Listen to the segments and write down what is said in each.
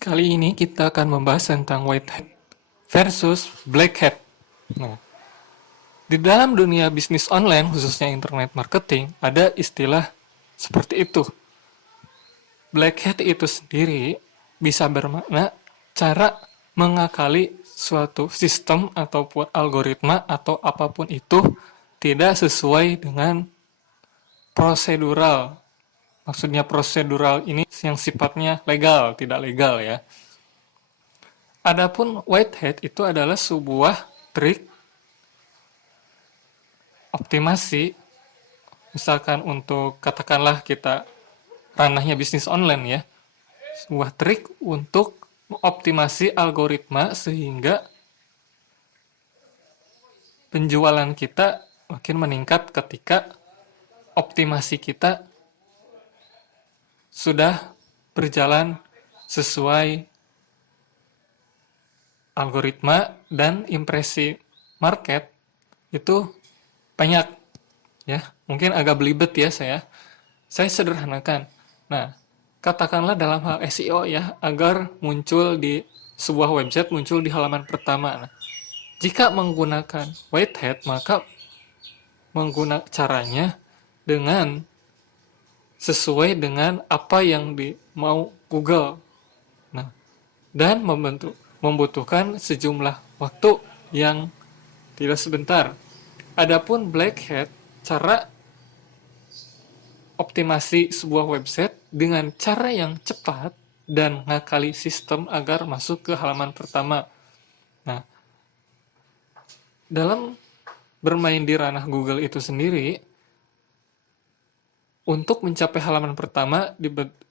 Kali ini kita akan membahas tentang white hat versus black hat. Nah, di dalam dunia bisnis online, khususnya internet marketing, ada istilah seperti itu. Black hat itu sendiri bisa bermakna cara mengakali suatu sistem ataupun algoritma atau apapun itu tidak sesuai dengan prosedural. Maksudnya prosedural ini yang sifatnya legal, tidak legal ya. Adapun white hat itu adalah sebuah trik optimasi, misalkan untuk katakanlah kita ranahnya bisnis online ya, sebuah trik untuk mengoptimasi algoritma sehingga penjualan kita makin meningkat ketika optimasi kita sudah berjalan sesuai algoritma dan impresi market itu banyak ya. Mungkin agak belibet ya saya sederhanakan. Nah, katakanlah dalam hal SEO ya, agar muncul di sebuah website, muncul di halaman pertama. Nah, jika menggunakan white hat, maka menggunakan caranya dengan sesuai dengan apa yang mau Google. Nah, dan membutuhkan sejumlah waktu yang tidak sebentar. Adapun black hat, cara optimasi sebuah website dengan cara yang cepat dan ngakali sistem agar masuk ke halaman pertama. Nah, dalam bermain di ranah Google itu sendiri, untuk mencapai halaman pertama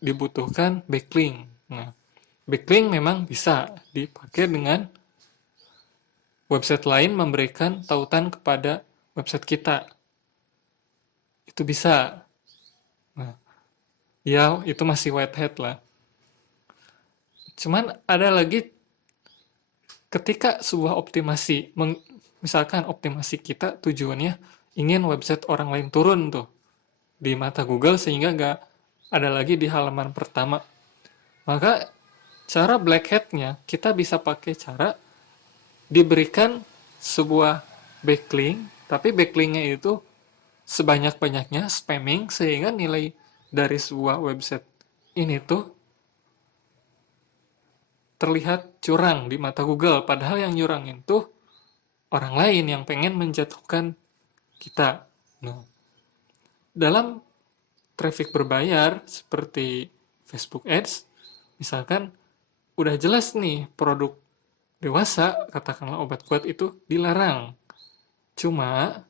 dibutuhkan backlink. Nah, backlink memang bisa dipakai dengan website lain memberikan tautan kepada website kita. Itu bisa. Nah, ya itu masih white hat lah. Cuman ada lagi ketika sebuah optimasi, misalkan optimasi kita tujuannya ingin website orang lain turun tuh di mata Google sehingga nggak ada lagi di halaman pertama. Maka cara black hat-nya kita bisa pakai cara diberikan sebuah backlink, tapi backlink-nya itu sebanyak-banyaknya spamming sehingga nilai dari sebuah website ini tuh terlihat curang di mata Google, padahal yang nyurangin tuh orang lain yang pengen menjatuhkan kita. Nah, dalam traffic berbayar seperti Facebook Ads, misalkan udah jelas nih produk dewasa, katakanlah obat kuat itu dilarang. Cuma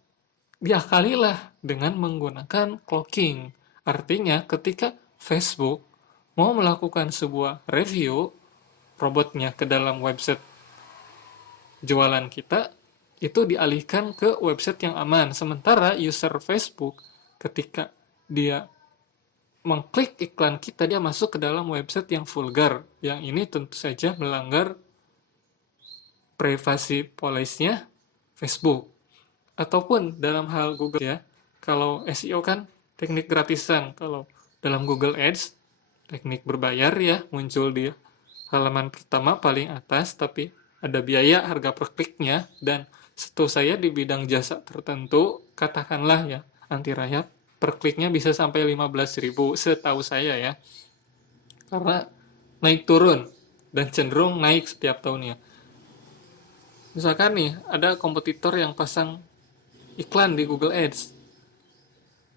diakalilah dengan menggunakan cloaking. Artinya ketika Facebook mau melakukan sebuah review robotnya ke dalam website jualan kita, itu dialihkan ke website yang aman. Sementara user Facebook ketika dia mengklik iklan kita, dia masuk ke dalam website yang vulgar. Yang ini tentu saja melanggar privasi policy-nya Facebook. Ataupun dalam hal Google ya, kalau SEO kan teknik gratisan, kalau dalam Google Ads teknik berbayar ya, muncul di halaman pertama paling atas, tapi ada biaya harga per kliknya, dan setahu saya di bidang jasa tertentu, katakanlah ya, anti rayap, per kliknya bisa sampai 15.000 setahu saya ya, karena naik turun dan cenderung naik setiap tahunnya. Misalkan nih, ada kompetitor yang pasang iklan di Google Ads.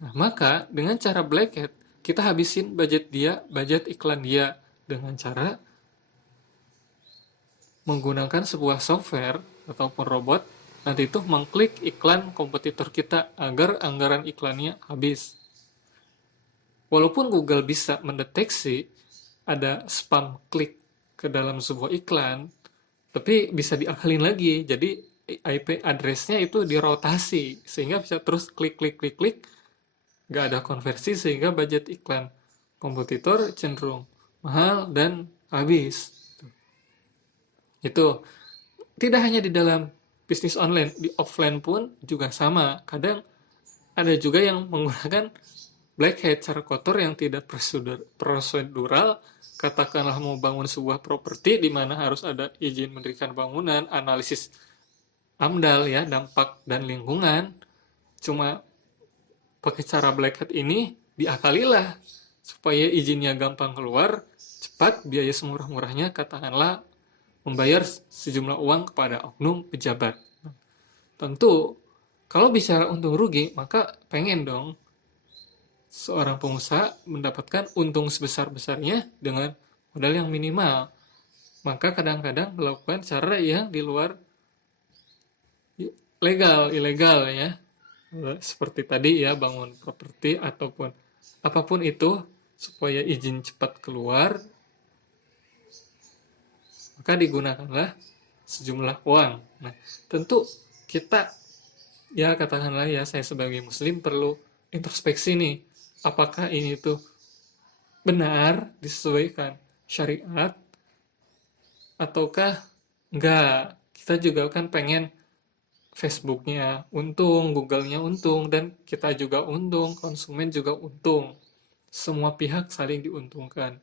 Nah, maka dengan cara black hat, kita habisin budget iklan dia dengan cara menggunakan sebuah software ataupun robot, nanti itu mengklik iklan kompetitor kita agar anggaran iklannya habis. Walaupun Google bisa mendeteksi ada spam klik ke dalam sebuah iklan, tapi bisa diakalin lagi. Jadi IP address-nya itu dirotasi sehingga bisa terus klik nggak ada konversi sehingga budget iklan kompetitor cenderung mahal dan habis. Itu tidak hanya di dalam bisnis online, di offline pun juga sama. Kadang ada juga yang menggunakan black hat, cara kotor yang tidak prosedural, katakanlah mau bangun sebuah properti di mana harus ada izin mendirikan bangunan, analisis AMDAL ya, dampak dan lingkungan, cuma pakai cara black hat ini diakalilah supaya izinnya gampang keluar, cepat, biaya semurah-murahnya, katakanlah membayar sejumlah uang kepada oknum pejabat. Tentu, kalau bicara untung rugi, maka pengen dong seorang pengusaha mendapatkan untung sebesar-besarnya dengan modal yang minimal. Maka kadang-kadang melakukan cara yang di luar legal, ilegal ya. Seperti tadi ya, bangun properti ataupun apapun itu supaya izin cepat keluar, maka digunakanlah sejumlah uang. Nah, tentu kita ya katakanlah ya, saya sebagai muslim perlu introspeksi nih, apakah ini tuh benar disesuaikan syariat ataukah enggak. Kita juga kan pengen Facebooknya untung, Google-nya untung, dan kita juga untung, konsumen juga untung. Semua pihak saling diuntungkan.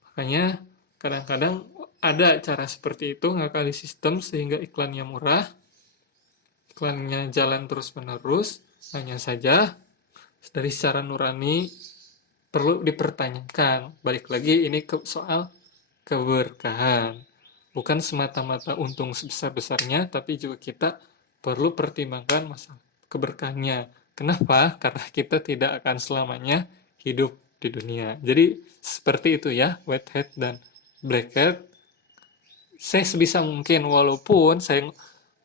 Makanya kadang-kadang ada cara seperti itu, ngakali sistem sehingga iklannya murah, iklannya jalan terus-menerus. Hanya saja dari secara nurani perlu dipertanyakan. Balik lagi ini ke soal keberkahan. Bukan semata-mata untung sebesar-besarnya, tapi juga kita perlu pertimbangkan masalah keberkahannya. Kenapa? Karena kita tidak akan selamanya hidup di dunia. Jadi seperti itu ya, white hat dan black hat. Saya sebisa mungkin, walaupun saya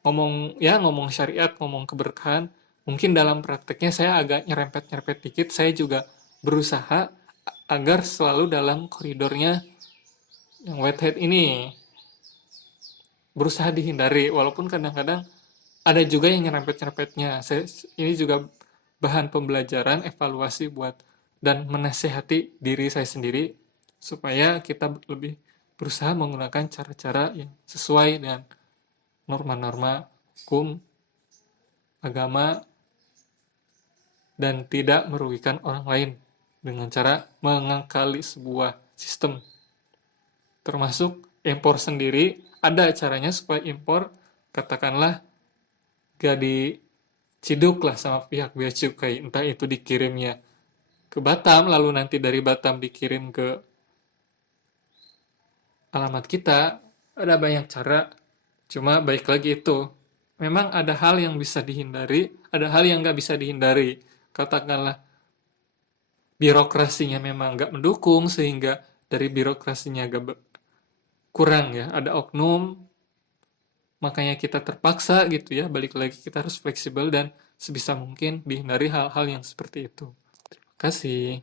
ngomong syariat, ngomong keberkahan, mungkin dalam prakteknya saya agak nyerempet-nyerempet dikit. Saya juga berusaha agar selalu dalam koridornya yang white hat ini, berusaha dihindari, walaupun kadang-kadang ada juga yang nyerempet-nyerempetnya. Ini juga bahan pembelajaran, evaluasi buat dan menasehati diri saya sendiri supaya kita lebih berusaha menggunakan cara-cara yang sesuai dengan norma-norma hukum, agama, dan tidak merugikan orang lain dengan cara mengakali sebuah sistem. Termasuk impor sendiri, ada caranya supaya impor, katakanlah, gak diciduk lah sama pihak bea cukai, entah itu dikirimnya ke Batam, lalu nanti dari Batam dikirim ke alamat kita. Ada banyak cara, cuma baik lagi itu, memang ada hal yang bisa dihindari, ada hal yang gak bisa dihindari. Katakanlah birokrasinya memang gak mendukung, sehingga dari birokrasinya gak kurang ya, ada oknum, makanya kita terpaksa gitu ya, balik lagi kita harus fleksibel dan sebisa mungkin dihindari hal-hal yang seperti itu. Terima kasih.